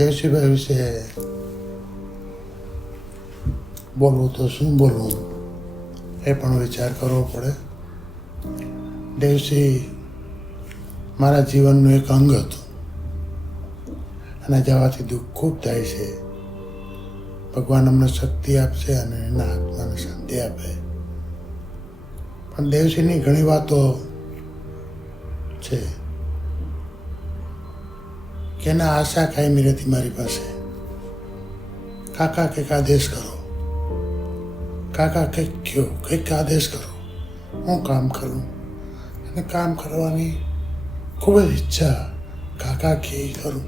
દેવસીભાઈ વિશે બોલવું તો શું બોલવું એ પણ વિચાર કરવો પડે. દેવસી મારા જીવનનું એક અંગ હતું અને જવાથી દુઃખ ખૂબ થાય છે. ભગવાન અમને શક્તિ આપશે અને એના આત્માને શાંતિ આપે. પણ દેવસીની ઘણી વાતો છે કે એના આશા કાયમી રહેતી મારી પાસે. કાકા કંઈક આદેશ કરો, કાકા કંઈક કહો, કંઈક આદેશ કરો, હું કામ કરું. અને કામ કરવાની ખૂબ જ ઈચ્છા, કાકા કહે કરું.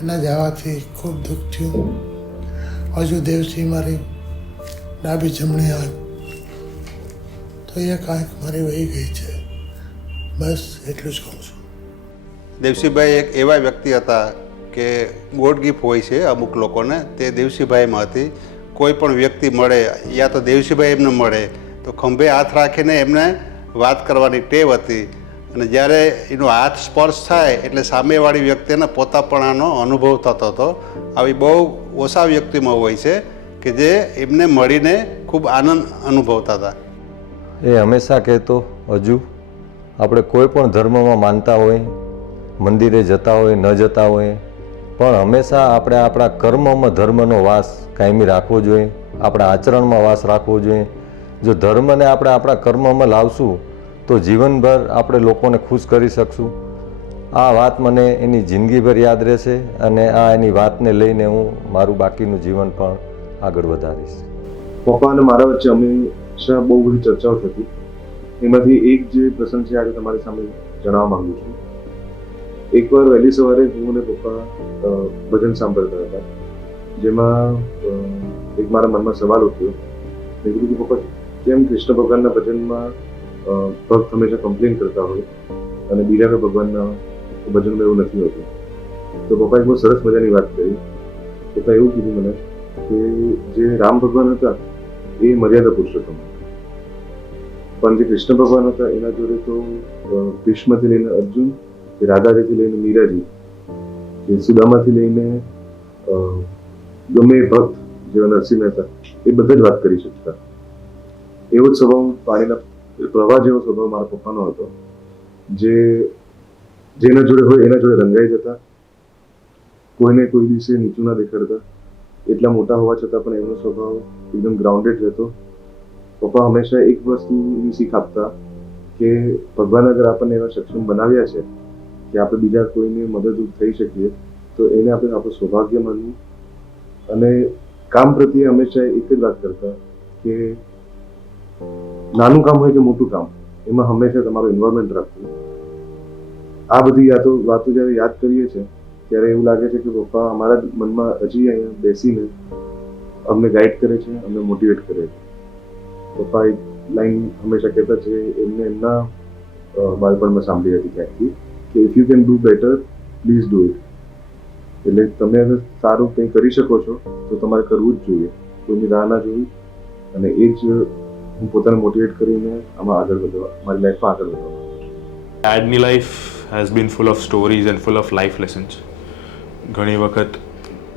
એના જવાથી ખૂબ દુઃખ થયું. હજુ દેવસી મારી ડાબી જમણી હાથ તો એ કાંઈક મારી વહી ગઈ છે. બસ એટલું જ કહું છું. દેવસીભાઈ એક એવા વ્યક્તિ હતા કે ગોડ ગિફ્ટ હોય છે અમુક લોકોને, તે દેવસીભાઈમાં હતી. કોઈ પણ વ્યક્તિ મળે યા તો દેવસીભાઈ એમને મળે તો ખંભે હાથ રાખીને એમને વાત કરવાની ટેવ હતી. અને જ્યારે એનો હાથ સ્પર્શ થાય એટલે સામેવાળી વ્યક્તિને પોતાપણાનો અનુભવ થતો હતો. આવી બહુ ઓછા વ્યક્તિમાં હોય છે કે જે એમને મળીને ખૂબ આનંદ અનુભવતા હતા. એ હંમેશા કહેતો, હજુ આપણે કોઈ પણ ધર્મમાં માનતા હોય, મંદિરે જતા હોય ન જતા હોય, પણ હંમેશા આપણે આપણા કર્મમાં ધર્મનો વાસ કાયમી રાખવો જોઈએ, આપણા આચરણમાં વાસ રાખવો જોઈએ. જો ધર્મને આપણે આપણા કર્મમાં લાવશું તો જીવનભર આપણે લોકોને ખુશ કરી શકશું. આ વાત મને એની જિંદગીભર યાદ રહેશે અને આ એની વાતને લઈને હું મારું બાકીનું જીવન પણ આગળ વધારીશ. પપ્પા અને મારા વચ્ચે હંમેશા બહુ બધી ચર્ચાઓ થતી. એમાંથી એક જે પ્રસંગ છે આજે તમારી સામે જણાવવા માંગુ છું. એકવાર વહેલી સવારે હું અને પપ્પા ભજન સાંભળતા હતા, જેમાં એક મારા મનમાં સવાલ ઉઠ્યો. મેં કીધું કે પપ્પા, કેમ કૃષ્ણ ભગવાનના ભજનમાં ભક્ત હંમેશા કમ્પ્લેન કરતા હોય અને બીજા કોઈ ભગવાનના ભજનમાં એવું નથી હોતું? તો પપ્પાએ બહુ સરસ મજાની વાત કરી. પપ્પા એવું કીધું મને કે જે રામ ભગવાન હતા એ મર્યાદા પુરુષોત્તમ હતા, પણ જે કૃષ્ણ ભગવાન હતા એના જોડે તો ભીષ્મથી લઈને અર્જુન, કે રાધાજીથી લઈને મીરાજી, કે સુદામાથી લઈને ગમે ભક્ત જેવા નરસિંહ મહેતા, એ બધા જ વાત કરી શકતા. એવો જ સ્વભાવ, પાણીના પ્રવાહ જેવો સ્વભાવ મારા પપ્પાનો હતો, જેના જોડે હોય એના જોડે રંગાઈ જતા, કોઈને કોઈ દિવસે નીચું ના દેખાડતા. એટલા મોટા હોવા છતાં પણ એમનો સ્વભાવ એકદમ ગ્રાઉન્ડેડ રહેતો. પપ્પા હંમેશા એક વસ્તુની શીખ આપતા કે ભગવાન અગર આપણને એવા સક્ષમ બનાવ્યા છે કે આપણે બીજા કોઈને મદદરૂપ થઈ શકીએ તો એને આપણે આપણું સૌભાગ્ય માનવું. અને કામ પ્રત્યે હંમેશા એક જ વાત કરતા કે નાનું કામ હોય કે મોટું કામ, એમાં હંમેશા તમારું ઇન્વોલ્વમેન્ટ રાખવું. આ બધી વાતો જ્યારે યાદ કરીએ છીએ ત્યારે એવું લાગે છે કે પપ્પા અમારા મનમાં હજી અહીંયા બેસીને અમને ગાઈડ કરે છે, અમને મોટિવેટ કરે છે. પપ્પા એક લાઈન હંમેશા કહેતા છે, એમને એમના બાળપણમાં સાંભળી હતી ક્યાંકથી, કે if you can do better please do it. એટલે તમે અગર સારું કંઈ કરી શકો છો તો તમારે કરવું જ જોઈએ, કોઈની રાહ ના જોવી. અને એ જ હું પોતાને મોટિવેટ કરીને આમાં આગળ વધવા, મારી લાઈફમાં આગળ વધવા. Dadની life has been full of stories and full of life lessons. ઘણી વખત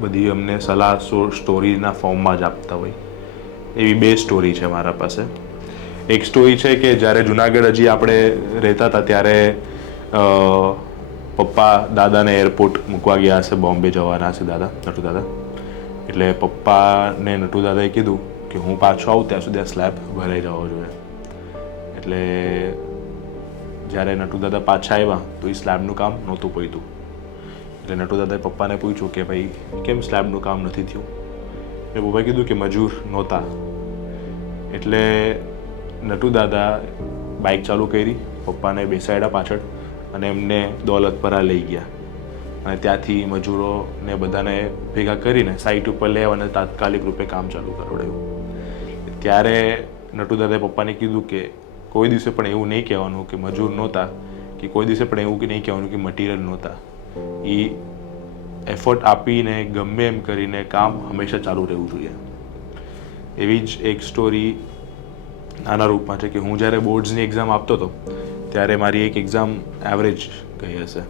બધી અમને સલાહ સ્ટોરીના ફોર્મમાં જ આપતા હોય. એવી બે સ્ટોરી છે મારા પાસે. એક સ્ટોરી છે કે જ્યારે જુનાગઢ હજી આપણે રહેતા હતા ત્યારે પપ્પા દાદાને એરપોર્ટ મૂકવા ગયા હશે, બોમ્બે જવાના હશે દાદા, નટુ દાદા. એટલે પપ્પાને નટુ દાદાએ કીધું કે હું પાછો આવું ત્યાં સુધી આ સ્લેબ ભરાઈ જવો જોઈએ. એટલે જ્યારે નટુ દાદા પાછા આવ્યા તો એ સ્લેબનું કામ નહોતું પહોંચ્યું. એટલે નટુ દાદાએ પપ્પાને પૂછ્યું કે ભાઈ કેમ સ્લેબનું કામ નથી થયું? એ પપ્પાએ કીધું કે મજૂર નહોતા. એટલે નટુ દાદા બાઇક ચાલુ કરી, પપ્પાને બેસાડ્યા પાછળ અને એમને દોલતપરા લઈ ગયા અને ત્યાંથી મજૂરોને બધાને ભેગા કરીને સાઇટ ઉપર લેવા અને તાત્કાલિક રૂપે કામ ચાલુ કરાવડાવ્યું. ત્યારે નટુ દાદાએ પપ્પાને કીધું કે કોઈ દિવસે પણ એવું નહીં કહેવાનું કે મજૂર નહોતા, કે કોઈ દિવસે પણ એવું નહીં કહેવાનું કે મટીરિયલ નહોતા. એ એફર્ટ આપીને ગમે એમ કરીને કામ હંમેશા ચાલુ રહેવું જોઈએ. એવી જ એક સ્ટોરી નાના રૂપમાં છે કે હું જ્યારે બોર્ડ્સની એક્ઝામ આપતો હતો ત્યારે મારી એક એક્ઝામ એવરેજ ગઈ હશે.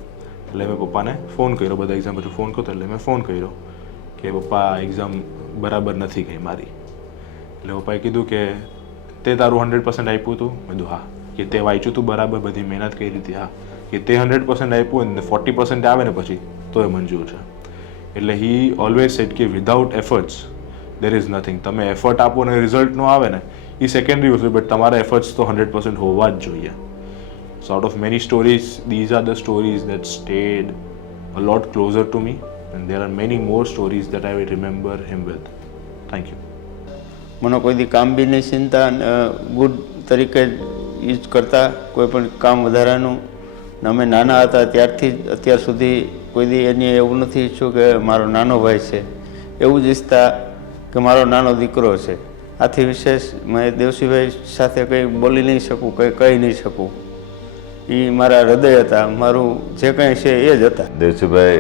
એટલે મેં પપ્પાને ફોન કર્યો, બધા એક્ઝામ પછી ફોન કર્યો, એટલે મેં ફોન કર્યો કે પપ્પા એક્ઝામ બરાબર નથી ગઈ મારી. એટલે પપ્પાએ કીધું કે તે તારું 100% આપ્યું હતું? મેં કીધું હા. કે તે વાંચ્યું હતું બરાબર, બધી મહેનત કરી હતી? હા. કે તે 100% આપ્યું ને 40% આવે ને પછી તો એ મંજૂર છે. એટલે હી ઓલવેઝ સેડ કે without efforts there is nothing. તમે એફર્ટ આપો ને રિઝલ્ટ ન આવે ને એ સેકન્ડરી વસ્તુ, બટ તમારા એફર્ટ્સ તો 100% હોવા જ જોઈએ. So out of many stories, these are the stories that stayed a lot closer to me, and there are many more stories that I will remember him with. Thank you. મને કોઈ દી કામ બી નહીં ચિંતા, ગુડ તરીકે use કરતા, કોઈ પણ કામ વધારાનું. ને અમે નાના હતા ત્યારથી જ અત્યાર સુધી કોઈ દી એની એવું નથી ઈચ્છ્યું કે મારો નાનો ભાઈ છે, એવું જ ઈચ્છતા કે મારો નાનો દીકરો છે. આથી વિશેષ મેં દેવસીભાઈ સાથે કંઈ બોલી નહીં શકું, કંઈ કહી નહીં શકું. એ મારા હૃદય હતા, મારું જે કંઈ છે એ જ હતા. દેવસીભાઈ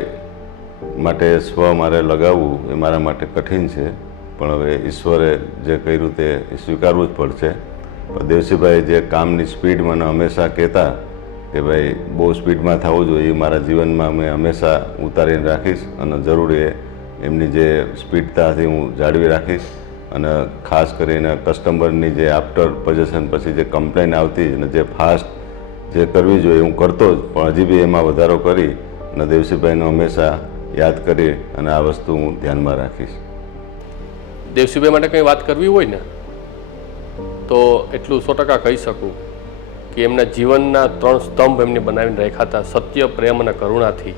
માટે સ્વ મારે લગાવવું એ મારા માટે કઠિન છે, પણ હવે ઈશ્વરે જે કર્યું તે સ્વીકારવું જ પડશે. દેવસીભાઈ જે કામની સ્પીડ મને હંમેશા કહેતા કે ભાઈ બહુ સ્પીડમાં થવું જોઈએ, એ મારા જીવનમાં મેં હંમેશા ઉતારીને રાખીશ અને જરૂર એમની જે સ્પીડતા હતી હું જાળવી રાખીશ. અને ખાસ કરીને કસ્ટમરની જે આફ્ટર પોઝિશન પછી જે કમ્પ્લેન આવતી અને જે ફાસ્ટ જે કરવી જોઈએ હું કરતો જ, પણ હજી બી એમાં વધારો કરી અને દેવસીભાઈને હંમેશા યાદ કરી અને આ વસ્તુ હું ધ્યાનમાં રાખીશ. દેવસીભાઈ માટે કંઈ વાત કરવી હોય ને તો એટલું 100% કહી શકું કે એમના જીવનના 3 સ્તંભ એમને બનાવીને રાખ્યા હતા. સત્ય, પ્રેમ અને કરુણાથી.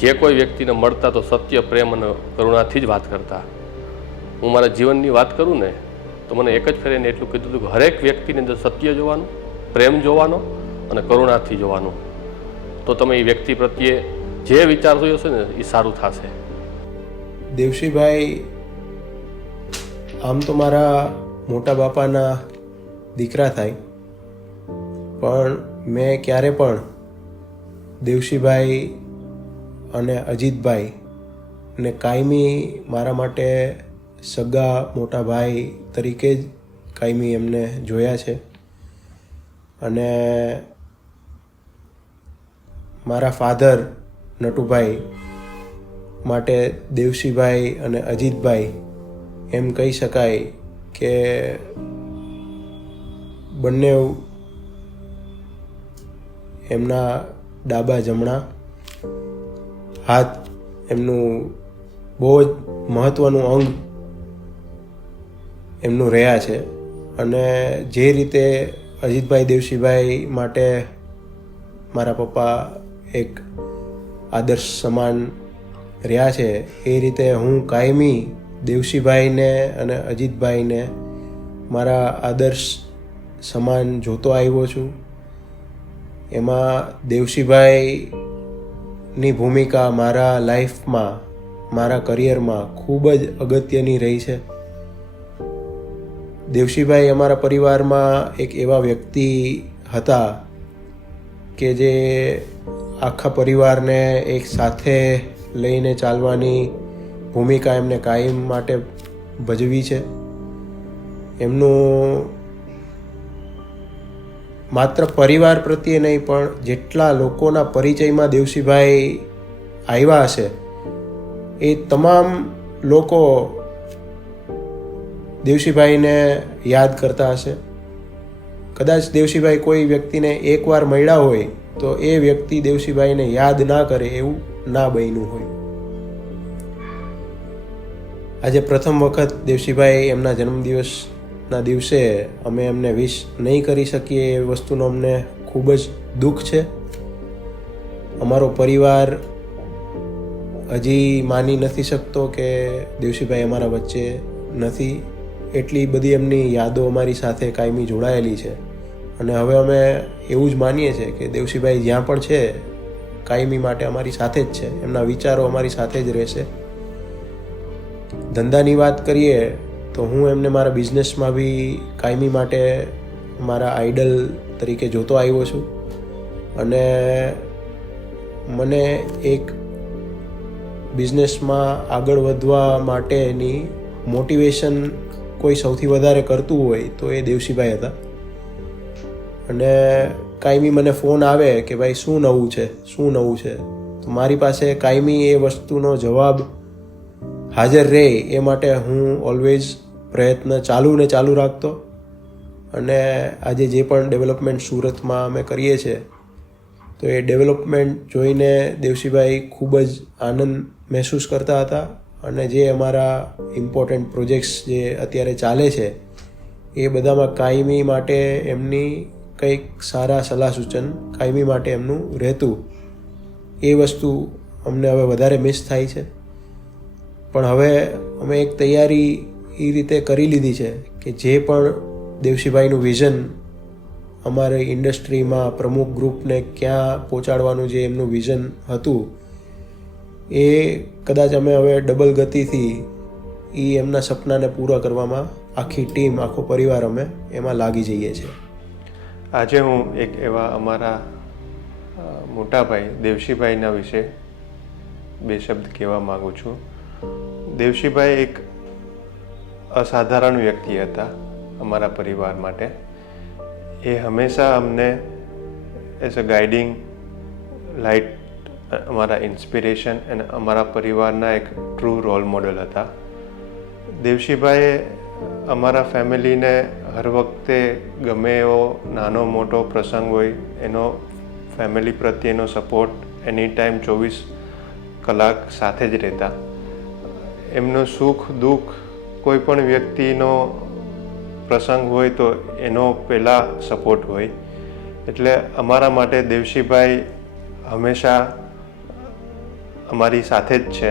જે કોઈ વ્યક્તિને મળતા તો સત્ય, પ્રેમ અને કરુણાથી જ વાત કરતા. હું મારા જીવનની વાત કરું ને તો મને એક જ ફેરીને એટલું કીધું હતું કે હરેક વ્યક્તિની અંદર સત્ય જોવાનું, પ્રેમ જોવાનો અને કરુણાથી જોવાનું, તો તમે એ વ્યક્તિ પ્રત્યે જે વિચારશો હશે ને એ સારું થશે. દેવસીભાઈ આમ તો મારા મોટા બાપાના દીકરા થાય, પણ મેં ક્યારે પણ દેવસીભાઈ અને અજીતભાઈ ને કાયમી મારા માટે સગા મોટા ભાઈ તરીકે જ કાયમી એમને જોયા છે. અને મારા ફાધર નટુભાઈ માટે દેવસીભાઈ અને અજીતભાઈ એમ કહી શકાય કે બંને એમના ડાબા જમણા હાથ, એમનું બહુ જ મહત્ત્વનું અંગ એમનું રહ્યા છે. અને જે રીતે અજીતભાઈ દેવસીભાઈ માટે મારા પપ્પા એક આદર્શ સમાન રહ્યા છે, એ રીતે હું કાયમી દેવસીભાઈને અને અજીતભાઈને મારા આદર્શ સમાન જોતો આવ્યો છું. એમાં દેવસીભાઈની ભૂમિકા મારા લાઈફમાં, મારા કરિયરમાં ખૂબ જ અગત્યની રહી છે. દેવસીભાઈ અમારા પરિવારમાં એક એવા વ્યક્તિ હતા કે જે આખા પરિવારને એક સાથે લઈને ચાલવાની ભૂમિકા એમને કાયમ માટે ભજવી છે. એમનું માત્ર પરિવાર પ્રત્યે નહીં પણ જેટલા લોકોના પરિચયમાં દેવસીભાઈ આવ્યા હશે એ તમામ લોકો દેવસીભાઈને યાદ કરતા હશે. કદાચ દેવસીભાઈ કોઈ વ્યક્તિને એકવાર મળ્યા હોય તો એ વ્યક્તિ દેવસીભાઈને યાદ ના કરે એવું ના બન્યું હોય. આજે પ્રથમ વખત દેવસીભાઈ એમના જન્મદિવસના દિવસે અમે એમને વિશ નહીં કરી શકીએ એ વસ્તુનો અમને ખૂબ જ દુઃખ છે. અમારો પરિવાર હજી માની નથી શકતો કે દેવસીભાઈ અમારા વચ્ચે નથી. એટલી બધી એમની યાદો અમારી સાથે કાયમી જોડાયેલી છે. અને હવે અમે એવું જ માનીએ છીએ કે દેવસીભાઈ જ્યાં પણ છે કાયમી માટે અમારી સાથે જ છે. એમના વિચારો અમારી સાથે જ રહેશે. ધંધાની વાત કરીએ તો હું એમને મારા બિઝનેસમાં બી કાયમી માટે મારા આઈડલ તરીકે જોતો આવ્યો છું. અને મને એક બિઝનેસમાં આગળ વધવા માટેની મોટિવેશન કોઈ સૌથી વધારે કરતું હોય તો એ દેવસીભાઈ હતા. અને કાયમી મને ફોન આવે કે ભાઈ શું નવું છે, તો મારી પાસે કાયમી એ વસ્તુનો જવાબ હાજર રહે એ માટે હું ઓલવેઝ પ્રયત્ન ચાલુ રાખતો. અને આજે જે પણ ડેવલપમેન્ટ સુરતમાં અમે કરીએ છીએ તો એ ડેવલપમેન્ટ જોઈને દેવસીભાઈ ખૂબ જ આનંદ મહેસૂસ કરતા હતા. અને જે અમારા ઇમ્પોર્ટન્ટ પ્રોજેક્ટ્સ જે અત્યારે ચાલે છે એ બધામાં કાયમી માટે એમની કંઈક સારા સલાહ સૂચન કાયમી માટે એમનું રહેતું. એ વસ્તુ અમને હવે વધારે મિસ થાય છે. પણ હવે અમે એક તૈયારી એ રીતે કરી લીધી છે કે જે પણ દેવસીભાઈનું વિઝન અમારી ઇન્ડસ્ટ્રીમાં પ્રમુખ ગ્રુપને ક્યાં પહોંચાડવાનું જે એમનું વિઝન હતું એ કદાચ અમે હવે ડબલ ગતિથી એ એમના સપનાને પૂરા કરવામાં આખી ટીમ, આખો પરિવાર અમે એમાં લાગી જઈએ છીએ. આજે હું એક એવા અમારા મોટાભાઈ દેવશીભાઈના વિશે બે શબ્દ કહેવા માગું છું. દેવશીભાઈ એક અસાધારણ વ્યક્તિ હતા અમારા પરિવાર માટે. એ હંમેશા અમને એઝ અ ગાઈડિંગ લાઇટ, અમારા ઇન્સ્પિરેશન અને અમારા પરિવારના એક ટ્રુ રોલ મોડલ હતા. દેવશીભાઈએ અમારા ફેમિલીને હર વખતે ગમે એવો નાનો મોટો પ્રસંગ હોય એનો ફેમિલી પ્રત્યેનો સપોર્ટ એની ટાઈમ 24 કલાક સાથે જ રહેતા. એમનો સુખ દુઃખ કોઈ પણ વ્યક્તિનો પ્રસંગ હોય તો એનો પહેલાં સપોર્ટ હોય. એટલે અમારા માટે દેવશીભાઈ હંમેશા અમારી સાથે જ છે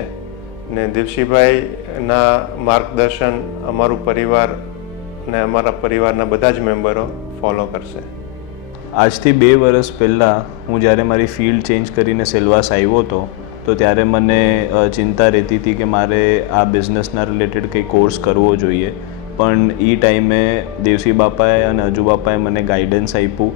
ને દેવશીભાઈના માર્ગદર્શન અમારું પરિવાર ને અમારા પરિવારના બધા જ મેમ્બરો ફોલો કરશે. આજથી 2 વર્ષ પહેલાં હું જ્યારે મારી ફિલ્ડ ચેન્જ કરીને સેલવાસ આવ્યો હતો તો ત્યારે મને ચિંતા રહેતી હતી કે મારે આ બિઝનેસના રિલેટેડ કંઈ કોર્સ કરવો જોઈએ. પણ એ ટાઈમે દેવસી બાપાએ અને અજુ બાપાએ મને ગાઈડન્સ આપ્યું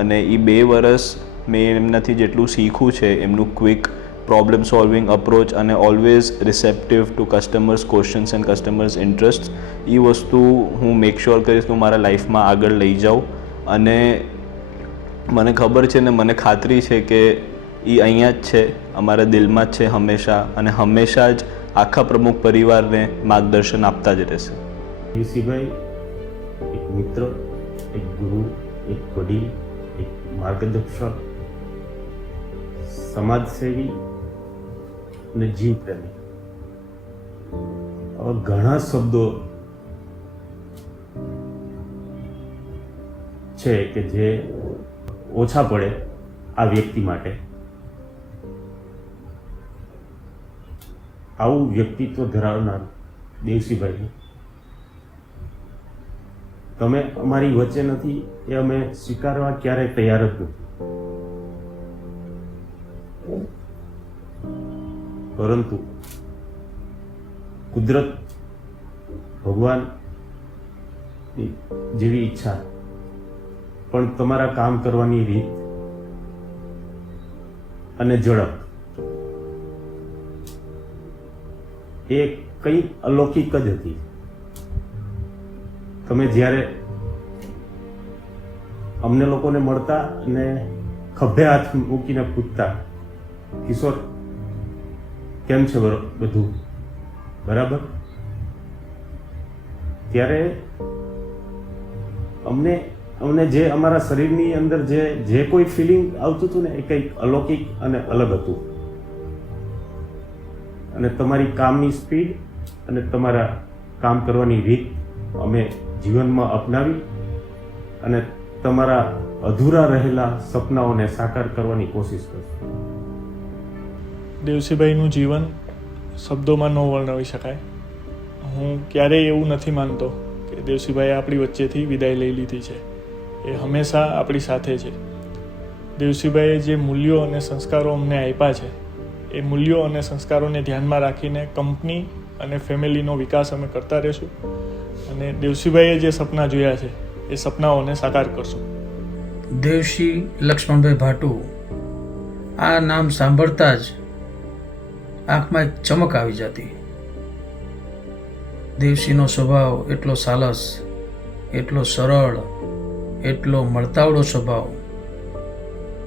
અને એ 2 વર્ષ મેં એમનાથી જેટલું શીખ્યું છે, એમનું ક્વિક પ્રોબ્લેમ સોલ્વિંગ અપ્રોચ અને always receptive to customers questions and customers interest, એ વસ્તુ હું મેક શ્યોર કરીશ કે હું મારા લાઈફમાં આગળ લઈ જાઉં. અને મને ખબર છે ને મને ખાતરી છે કે એ અહીંયા જ છે, અમારા દિલમાં જ છે હંમેશા, અને હંમેશા જ આખા પ્રમુખ પરિવારને માર્ગદર્શન આપતા જ રહેશે. દેવસીભાઈ એક મિત્ર, એક ગુરુ, એક વડીલ, એક માર્ગદર્શક, સમાજસેવી અને જીવ પ્રેમી. આવા ઘણા શબ્દો છે કે જે ઓછા પડે આ વ્યક્તિ માટે. આવું વ્યક્તિત્વ ધરાવનાર દેવસીભાઈ, તમે અમારી વચ્ચે નથી એ અમે સ્વીકારવા ક્યારેય તૈયાર જ નથી. પરંતુ કુદરત, ભગવાન જેવી ઈચ્છા પણ તમારા કામ કરવાની રીત અને ઝડપ એ કંઈક અલૌકિક જ હતી. તમે જ્યારે અમને લોકોને મળતા અને ખભે હાથ મૂકીને પૂછતા, કિશોર કેમ છે બધું બરાબર, ત્યારે અમને જે અમારા શરીરની અંદર જે કોઈ ફિલિંગ આવતું હતું ને એ કંઈક અલૌકિક અને અલગ હતું. અને તમારી કામની સ્પીડ અને તમારા કામ કરવાની રીત અમે જીવનમાં અપનાવી અને તમારા અધૂરા રહેલા સપનાઓને સાકાર કરવાની કોશિશ કરશું. દેવસીભાઈનું જીવન શબ્દોમાં ન વર્ણવી શકાય. હું ક્યારેય એવું નથી માનતો કે દેવસીભાઈએ આપણી વચ્ચેથી વિદાય લઈ લીધી છે. એ હંમેશા આપણી સાથે છે. દેવસીભાઈએ જે મૂલ્યો અને સંસ્કારો અમને આપ્યા છે એ મૂલ્યો અને સંસ્કારોને ધ્યાનમાં રાખીને કંપની અને ફેમિલીનો વિકાસ અમે કરતા રહીશું અને દેવસીભાઈએ જે સપના જોયા છે એ સપનાઓને સાકાર કરશું. દેવસી લક્ષ્મણભાઈ ભાટુ, આ નામ સાંભળતા જ આંખમાં એક ચમક આવી જતી. દેવસીનો સ્વભાવ એટલો સાલસ, એટલો સરળ, એટલો મળતાવડો સ્વભાવ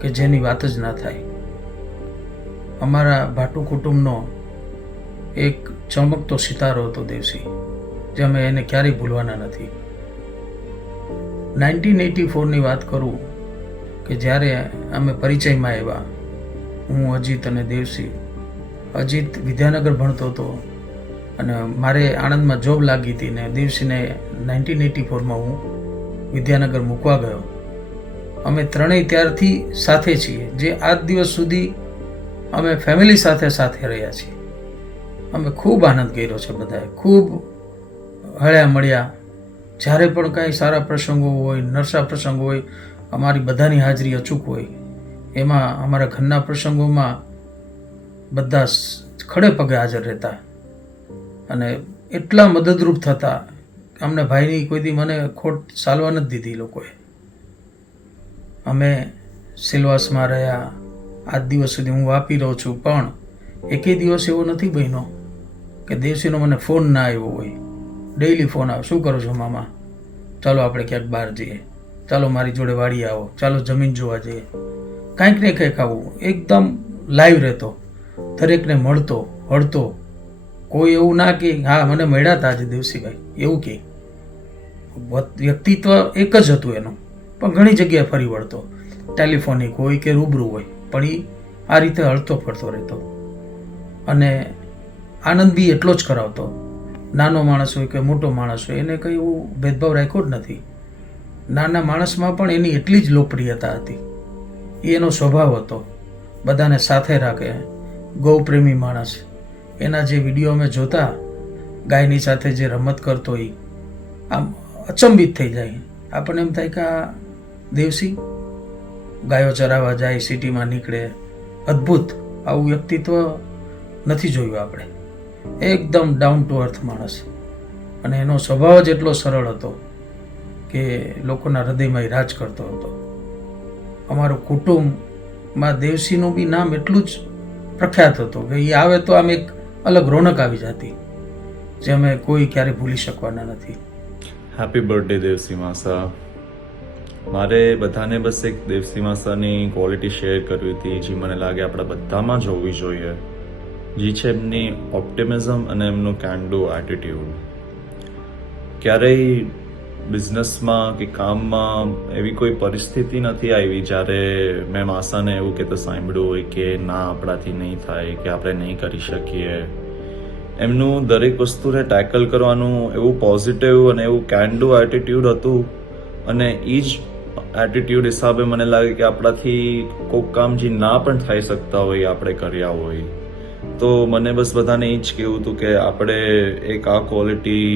કે જેની વાત જ ના થાય. અમારા ભાટુ કુટુંબનો એક ચમકતો સિતારો હતો દેવસી, જે અમે એને ક્યારેય ભૂલવાના નથી. 1984ની વાત કરું કે જ્યારે અમે પરિચયમાં આવ્યા, હું, અજીત અને દેવસી. અજીત વિદ્યાનગર ભણતો હતો અને મારે આણંદમાં જોબ લાગી હતી ને દેવસીને 1984માં હું વિદ્યાનગર મૂકવા ગયો. અમે ત્રણેય ત્યારથી સાથે છીએ, જે આજ દિવસ સુધી અમે ફેમિલી સાથે રહ્યા છીએ. અમે ખૂબ આનંદ કર્યો છે બધાએ, ખૂબ હળ્યા મળ્યા. જ્યારે પણ કાંઈ સારા પ્રસંગો હોય, નરસા પ્રસંગો હોય, અમારી બધાની હાજરી અચૂક હોય. એમાં અમારા ઘરના પ્રસંગોમાં બધા ખડે પગે હાજર રહેતા અને એટલા મદદરૂપ થતા. અમને ભાઈની કોઈ દી મને ખોટ સાલવા નથી દીધી લોકોએ. અમે સિલવાસમાં રહ્યા, આજ દિવસ સુધી હું વાપી રહ્યો છું, પણ એકેય દિવસ એવો નથી બન્યો કે દેવસીનો મને ફોન ના આવ્યો હોય. ડેઈલી ફોન આવે, શું કરો છો મામા, ચાલો આપણે ક્યાંક બહાર જઈએ, ચાલો મારી જોડે વાડી આવો, ચાલો જમીન જોવા જઈએ. કાંઈક ને કંઈક આવું એકદમ લાઈવ રહેતો, દરેકને મળતો, હળતો. કોઈ એવું ના કે હા મને મળ્યા હતા આજે દેવસીભાઈ, એવું કે. વ્યક્તિત્વ એક જ હતું એનું, પણ ઘણી જગ્યાએ ફરી વળતો, ટેલિફોનિક હોય કે રૂબરૂ હોય, પણ એ આ રીતે હળતો ફરતો રહેતો અને આનંદ બી એટલો જ કરાવતો. નાનો માણસ હોય કે મોટો માણસ હોય, એને કંઈ એવું ભેદભાવ રાખ્યો જ નથી. નાના માણસમાં પણ એની એટલી જ લોકપ્રિયતા હતી. એ એનો સ્વભાવ હતો, બધાને સાથે રાખે, ગૌપ્રેમી માણસ. એના જે વિડીયો અમે જોતા, ગાયની સાથે જે રમત કરતો, એ આમ અચંબિત થઈ જાય. આપણને એમ થાય કે આ દેવસી ગાયો ચરાવવા જાય, સિટીમાં નીકળે, અદ્ભુત. આવું વ્યક્તિત્વ નથી જોયું આપણે. એકદમ ડાઉન ટુ અર્થ માણસ, અને એનો સ્વભાવ જ એટલો સરળ હતો કે લોકોના હૃદયમાં એ રાજ કરતો હતો. અમારું કુટુંબમાં દેવસીનું બી નામ એટલું જ પ્રખ્યાત હતું કે એ આવે તો આમ એક અલગ રોનક આવી જતી, જે અમે કોઈ ક્યારે ભૂલી શકવાના નથી. હેપી બર્થડે દેવસી માસા. મારે બધાને બસ એક દેવસી માસાની ક્વોલિટી શેર કરવી હતી, જે મને લાગે આપણા બધામાં જ હોવી જોઈએ, જે છે એમની ઓપ્ટિમિઝમ અને એમનું કેન ડુ એટીટ્યુડ. ક્યારેય બિઝનેસમાં કે કામમાં એવી કોઈ પરિસ્થિતિ નથી આવી જ્યારે મેં માસાને એવું કહેતો સાંભળ્યું હોય કે ના આપણાથી નહીં થાય, કે આપણે નહીં કરી શકીએ. એમનું દરેક વસ્તુને ટેકલ કરવાનું એવું પોઝિટિવ અને એવું કેન ડુ એટીટ્યુડ હતું, અને એ જ એટીટ્યુડ હિસાબે મને લાગે કે આપણાથી કોઈક કામ જે ના પણ થઈ શકતા હોય આપણે કર્યા હોય. તો મને બસ બધાને એ જ કહેવું હતું કે આપણે એક આ ક્વોલિટી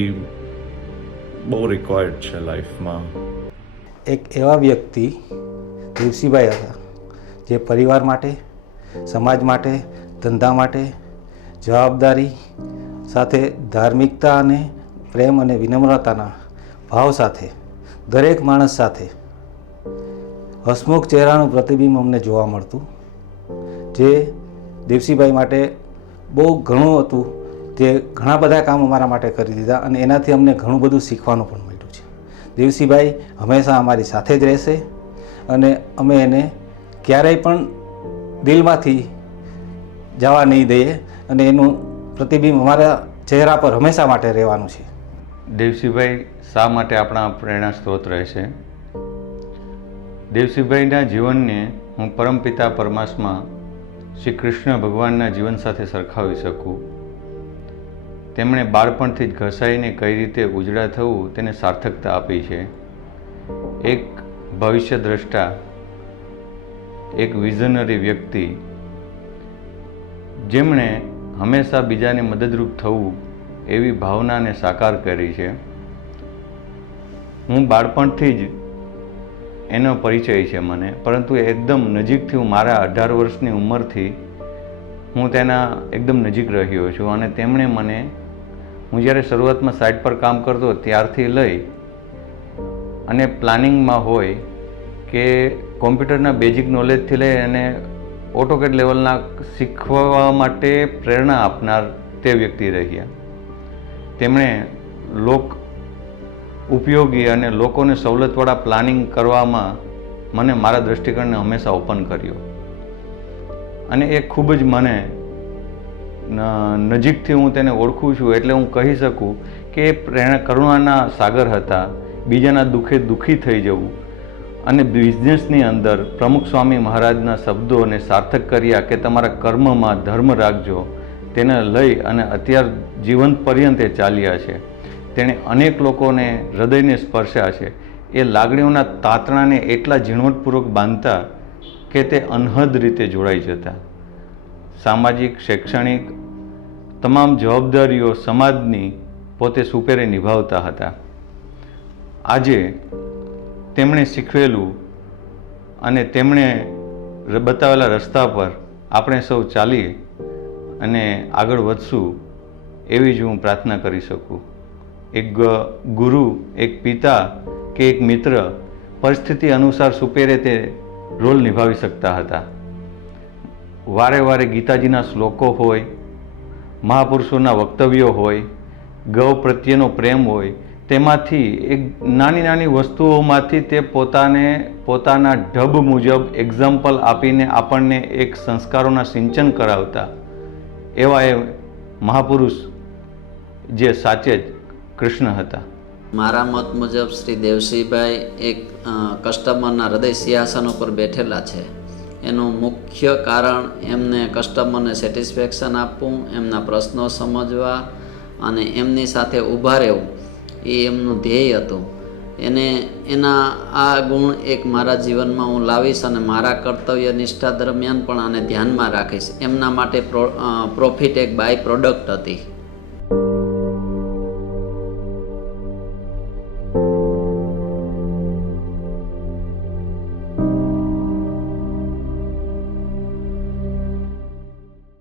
બહુ રિક્વાયર્ડ છે લાઈફમાં. એક એવા વ્યક્તિ દેવસીભાઈ હતા જે પરિવાર માટે, સમાજ માટે, ધંધા માટે જવાબદારી સાથે ધાર્મિકતા અને પ્રેમ અને વિનમ્રતાના ભાવ સાથે દરેક માણસ સાથે હસમુખ ચહેરાનું પ્રતિબિંબ અમને જોવા મળતું, જે દેવસીભાઈ માટે બહુ ઘણું હતું. તે ઘણા બધા કામ અમારા માટે કરી દીધા અને એનાથી અમને ઘણું બધું શીખવાનું પણ મળ્યું છે. દેવસીભાઈ હંમેશા અમારી સાથે જ રહેશે અને અમે એને ક્યારેય પણ દિલમાંથી જવા નહીં દઈએ, અને એનું પ્રતિબિંબ અમારા ચહેરા પર હંમેશા માટે રહેવાનું છે. દેવસીભાઈ શા માટે આપણા પ્રેરણા સ્ત્રોત રહેશે? દેવસીભાઈના જીવનને હું પરમપિતા પરમાત્મા શ્રી કૃષ્ણ ભગવાનના જીવન સાથે સરખાવી શકું. તેમણે બાળપણથી જ ઘસાઈને કઈ રીતે ઉજળા થવું તેને સાર્થકતા આપી છે. એક ભવિષ્ય દ્રષ્ટા, એક વિઝનરી વ્યક્તિ, જેમણે હંમેશા બીજાને મદદરૂપ થવું એવી ભાવનાને સાકાર કરી છે. હું બાળપણથી જ એનો પરિચય છે મને, પરંતુ એકદમ નજીકથી હું મારા 18 વર્ષની ઉંમરથી હું તેના એકદમ નજીક રહ્યો છું, અને તેમણે મને, હું જ્યારે શરૂઆતમાં સાઇટ પર કામ કરતો ત્યારથી લઈ અને પ્લાનિંગમાં હોય કે કોમ્પ્યુટરના બેઝિક નોલેજથી લઈ અને ઓટોકેડ લેવલના શીખવા માટે પ્રેરણા આપનાર તે વ્યક્તિ રહ્યા. તેમણે લોક ઉપયોગી અને લોકોને સવલતવાળા પ્લાનિંગ કરવામાં મને મારા દૃષ્ટિકોણને હંમેશા ઓપન કર્યો. અને એ ખૂબ જ મને નજીકથી હું તેને ઓળખું છું, એટલે હું કહી શકું કે એ કરુણાના સાગર હતા. બીજાના દુઃખે દુઃખી થઈ જવું અને બિઝનેસની અંદર પ્રમુખ સ્વામી મહારાજના શબ્દોને સાર્થક કર્યા કે તમારા કર્મમાં ધર્મ રાખજો, તેને લઈ અને અત્યાર જીવન પર્યંત એ ચાલ્યા છે. તેણે અનેક લોકોને હૃદયને સ્પર્શ્યા છે. એ લાગણીઓના તાતણાને એટલા ઝીણવટપૂર્વક બાંધતા કે તે અનહદ રીતે જોડાઈ જતા. સામાજિક, શૈક્ષણિક તમામ જવાબદારીઓ સમાજની પોતે સુપેરે નિભાવતા હતા. આજે તેમણે શીખવેલું અને તેમણે બતાવેલા રસ્તા પર આપણે સૌ ચાલીએ અને આગળ વધશું એવી જ હું પ્રાર્થના કરી શકું. એક ગુરુ, એક પિતા કે એક મિત્ર પરિસ્થિતિ અનુસાર સુપેરે તે રોલ નિભાવી શકતા હતા. વારે વારે ગીતાજીના શ્લોકો હોય, મહાપુરુષોના વક્તવ્યો હોય, ગૌ પ્રત્યેનો પ્રેમ હોય, તેમાંથી એક નાની નાની વસ્તુઓમાંથી તે પોતાના ઢબ મુજબ એક્ઝામ્પલ આપીને આપણને એક સંસ્કારોના સિંચન કરાવતા એવા એ મહાપુરુષ જે સાચે જ કૃષ્ણ હતા. મારા મત મુજબ શ્રી દેવસિંહભાઈ એક કસ્ટમરના હૃદય સિંહાસન ઉપર બેઠેલા છે. એનું મુખ્ય કારણ એમને કસ્ટમરને સેટિસ્ફેક્શન આપવું, એમના પ્રશ્નો સમજવા અને એમની સાથે ઊભા રહેવું એ એમનું ધ્યેય હતું. એના આ ગુણ એક મારા જીવનમાં હું લાવીશ અને મારા કર્તવ્ય નિષ્ઠા દરમિયાન પણ આને ધ્યાનમાં રાખીશ. એમના માટે પ્રોફિટ એક બાય પ્રોડક્ટ હતી.